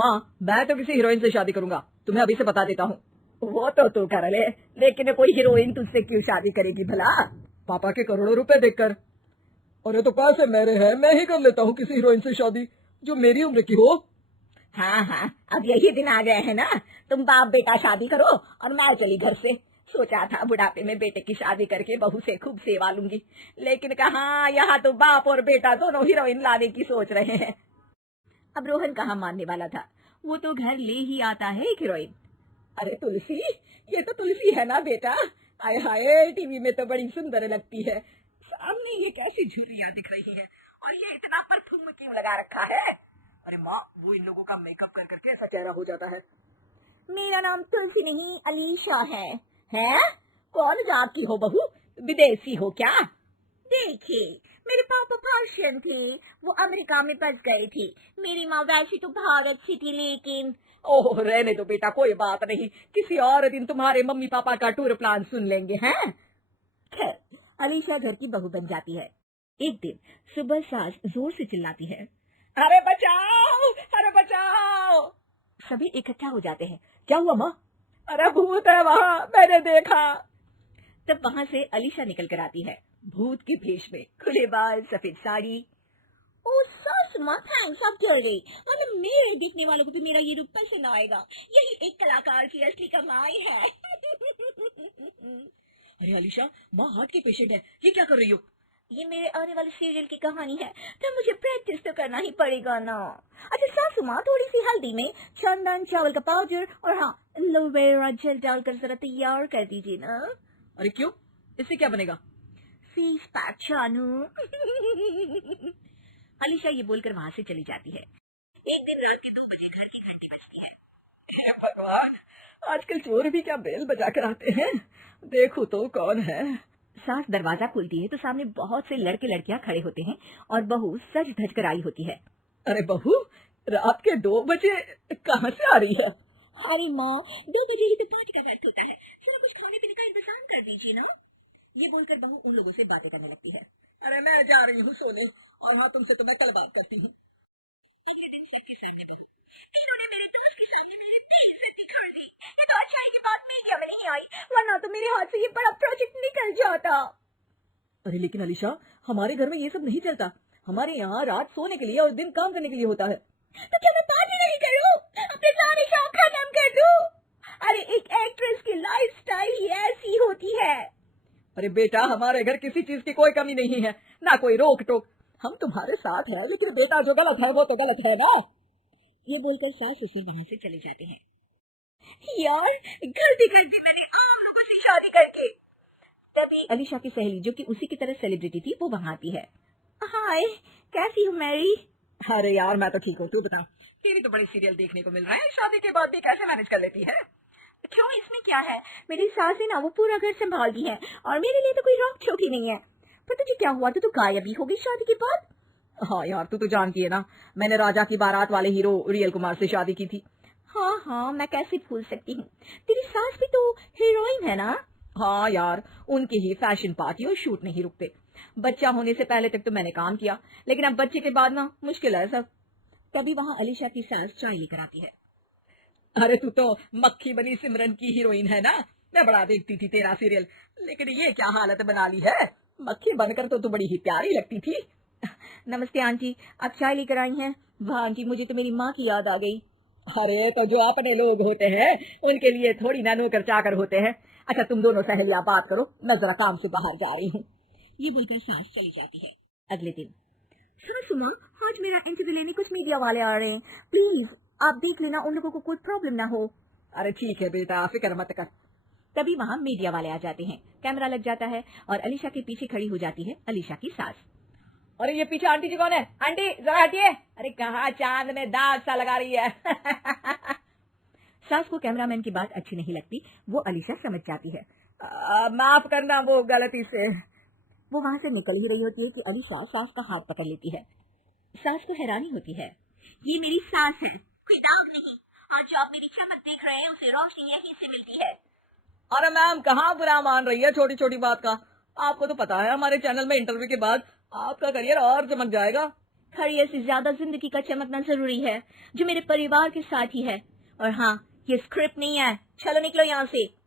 माँ मैं तो किसी हीरोइन से शादी करूंगा, तुम्हें अभी से बता देता हूँ। वो तो तू कर ले, लेकिन कोई हीरोइन तुझसे क्यों शादी करेगी भला? पापा के करोड़ों रुपए देखकर। अरे तो पैसे मेरे हैं, मैं ही कर लेता हूँ किसी हीरोइन से शादी जो मेरी उम्र की हो। हाँ हाँ, अब यही दिन आ गए हैं ना, तुम बाप बेटा शादी करो और मैं चली घर से। सोचा था बुढ़ापे में बेटे की शादी करके बहू से खूब सेवा लूंगी, लेकिन कहाँ, यहाँ तो बाप और बेटा दोनों हीरोइन लाने की सोच रहे हैं। अब रोहन कहाँ मानने वाला था, वो तो घर ले ही आता है एक हीरोइन। अरे तुलसी, ये तो तुलसी है ना बेटा? हाय हाय, टीवी में तो बड़ी सुंदर लगती है, सामने ये कैसी झुर्रियां दिख रही है, और ये इतना परफ्यूम क्यों लगा रखा है? अरे माँ, वो इन लोगों का मेकअप कर करके ऐसा चेहरा हो जाता है। मेरा नाम तुलसी नहीं अलीशा है। हैं? कौन जात की हो बहू? विदेशी हो क्या? देखिए, मेरे पापा पर्शियन थे, वो अमेरिका में बस गए थे। मेरी माँ वैसी तो भारत से थी, लेकिन ओह रहने दो बेटा, कोई बात नहीं, किसी और दिन तुम्हारे मम्मी पापा का टूर प्लान सुन लेंगे हैं। खैर, अलीशा घर की बहू बन जाती है। एक दिन सुबह सास जोर से चिल्लाती है, अरे बचाओ, अरे बचाओ। सभी इकट्ठा हो जाते हैं। क्या हुआ माँ? अरे भूत है वहाँ, मैंने देखा। तब वहाँ से अलीशा निकल कर आती है, भूत के भेष में, खुले बाल, सफेद साड़ी। ओ सास माँ, थैंक्स, आप डर गई, मतलब मेरे देखने वालों को भी मेरा ये रूप पसंद आएगा। यही एक कलाकार की असली कमाई है। अरे अलीशा, माँ हार्ट की पेशेंट है, ये क्या कर रही हो? ये मेरे आने वाले सीरियल की कहानी है, तो मुझे प्रैक्टिस तो करना ही पड़ेगा ना। अच्छा सासू माँ, थोड़ी सी हल्दी में चंदन, चावल का पाउडर और हाँ एलोवेरा जेल डालकर जरा तैयार कर दीजिए ना। अरे क्यों, इससे क्या बनेगा? फेस पैक जानू। अलीशा ये बोलकर वहाँ से चली जाती है। एक दिन रात के 2 बजे घर की घंटी बजती है। हे भगवान, आजकल चोर भी क्या बेल बजा कर आते हैं, देखो तो कौन है। सास दरवाजा खोलती है तो सामने बहुत से लड़के लड़कियां खड़े होते हैं और बहू सज धज कर आई होती है। अरे बहू, रात के 2 बजे कहाँ से आ रही है? अरे माँ, 2 बजे ही तो पार्टी का वक्त होता है, चलो कुछ खाने पीने का इंतजाम कर दीजिए ना। ये बोलकर बहू उन लोगों से बातें करने लगती है। अरे मैं जा रही हूँ सोने, और हाँ तुमसे तो मैं कल बात करती हूँ। ये तो अच्छाई की बात मीडिया में नहीं आई, वरना तो मेरे हाथ से ये बड़ा प्रोजेक्ट निकल जाता। अरे लेकिन अलीशा, हमारे घर में ये सब नहीं चलता, हमारे यहाँ रात सोने के लिए और दिन काम करने के लिए होता है। तो क्या मैं पार्टी नहीं करूं, अपने सारे शौक खत्म कर दूं? अरे एक एक्ट्रेस की लाइफस्टाइल ही ऐसी होती है। अरे बेटा, हमारे घर किसी चीज की कोई कमी नहीं है, ना कोई रोक टोक, हम तुम्हारे साथ है, लेकिन बेटा जो गलत है वो तो गलत है ना। ये बोलकर सास ससुर वहाँ से चले जाते हैं। यार गलती कर दी मैंने आम लोगों से शादी करके। तभी अलीशा की सहेली जो कि उसी की तरह सेलिब्रिटी थी वो वहाँ आती है। हाय, कैसी हो मैरी? अरे यार मैं तो ठीक हूँ, तू बता, तेरी तो बड़ी सीरियल देखने को मिल रहा है, शादी के बाद भी कैसे मैनेज कर लेती है? क्यों, इसमें क्या है, मेरी सास है ना, वो पूरा घर संभालती है और मेरे लिए तो कोई रोक टोक ही नहीं है। पर तुझे क्या हुआ, तू तो गायब ही हो गई शादी के बाद। हाँ यार, तू तो जानती है ना, मैंने राजा की बारात वाले हीरो रियल कुमार से शादी की थी। हाँ हाँ, मैं कैसे भूल सकती हूँ, तेरी सास भी तो हीरोइन है ना। हाँ यार, उनके ही फैशन पार्टी और शूट नहीं रुकते। बच्चा होने से पहले तक तो मैंने काम किया, लेकिन अब बच्चे के बाद ना मुश्किल है सब। तभी वहाँ अलीशा की सास चाय लेकर आती है। अरे तू तो मक्खी बनी सिमरन की हीरोइन है ना, मैं बड़ा देखती थी तेरा सीरियल, लेकिन ये क्या हालत बना ली है, मक्खी बनकर तो तू बड़ी ही प्यारी लगती थी। नमस्ते आंटी, आप चाय लेकर आई हैं? वाह आंटी, मुझे तो मेरी माँ की याद आ गई। अरे तो जो अपने लोग होते हैं उनके लिए थोड़ी ना नौकर चाकर होते हैं। अच्छा तुम दोनों सहेलियां बात करो, मैं जरा काम से बाहर जा रही हूँ। ये बोलकर सास चली जाती है। अगले दिन, सासू माँ, आज मेरा इंटरव्यू लेने कुछ मीडिया वाले आ रहे हैं, प्लीज आप देख लेना उन लोगों को कोई प्रॉब्लम ना हो। अरे ठीक है बेटा, फिक्र मत कर। तभी वहाँ मीडिया वाले आ जाते हैं, कैमरा लग जाता है और अलीशा के पीछे खड़ी हो जाती है अलीशा की सास। अरे ये पीछे आंटी जी कौन है? आंटी जरा हटिए। अरे कहाँ चांद में दाग सा लगा रही है। सास को कैमरामैन की बात अच्छी नहीं लगती, वो अलीशा समझ जाती है। माफ करना, वो गलती से। वो वहाँ से निकल ही रही होती है कि अलीशा सास का हाथ पकड़ लेती है। सास को हैरानी होती है, ये मेरी सास है, कोई दाग नहीं। आज जो आप मेरी चमक देख रहे हैं उसे रोशनी यहीं से मिलती है। अरे मैम, कहाँ बुरा मान रही है छोटी छोटी बात का, आपको तो पता है हमारे चैनल में इंटरव्यू के बाद आपका करियर और चमक जाएगा। करियर से ज्यादा जिंदगी का चमकना जरूरी है, जो मेरे परिवार के साथ ही है। और हाँ, ये स्क्रिप्ट नहीं है, चलो निकलो यहाँ से।